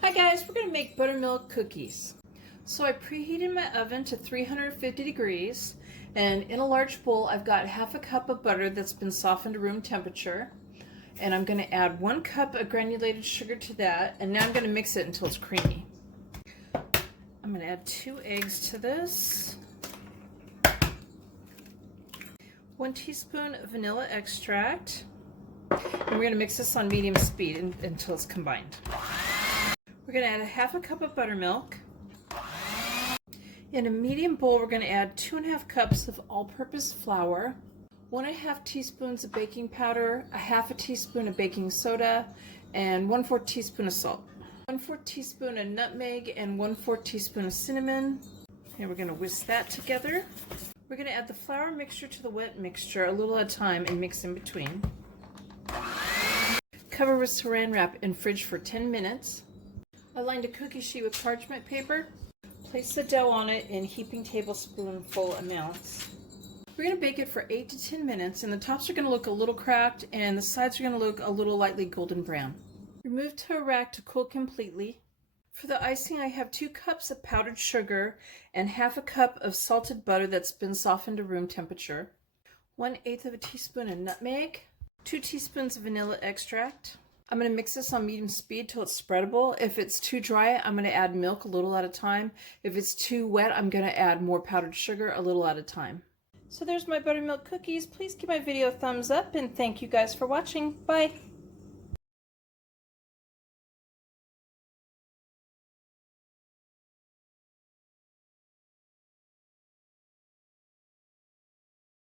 Hi guys, we're going to make buttermilk cookies. So I preheated my oven to 350 degrees, and in a large bowl I've got half a cup of butter that's been softened to room temperature, and I'm going to add 1 cup of granulated sugar to that, and now I'm going to mix it until it's creamy. I'm going to add 2 eggs to this, 1 teaspoon of vanilla extract, and we're going to mix this on medium speed until it's combined. We're going to add a half a cup of buttermilk. In a medium bowl, we're going to add 2½ cups of all-purpose flour, 1½ teaspoons of baking powder, a half a teaspoon of baking soda, and 1/4 teaspoon of salt. 1/4 teaspoon of nutmeg and 1/4 teaspoon of cinnamon. And we're going to whisk that together. We're going to add the flour mixture to the wet mixture a little at a time and mix in between. Cover with saran wrap and fridge for 10 minutes. I lined a cookie sheet with parchment paper. Place the dough on it in heaping tablespoonful amounts. We're going to bake it for 8 to 10 minutes, and the tops are going to look a little cracked and the sides are going to look a little lightly golden brown. Remove to a rack to cool completely. For the icing, I have 2 cups of powdered sugar and half a cup of salted butter that's been softened to room temperature, 1/8 of a teaspoon of nutmeg, 2 teaspoons of vanilla extract. I'm going to mix this on medium speed till it's spreadable. If it's too dry, I'm going to add milk a little at a time. If it's too wet, I'm going to add more powdered sugar a little at a time. So there's my buttermilk cookies. Please give my video a thumbs up and thank you guys for watching. Bye!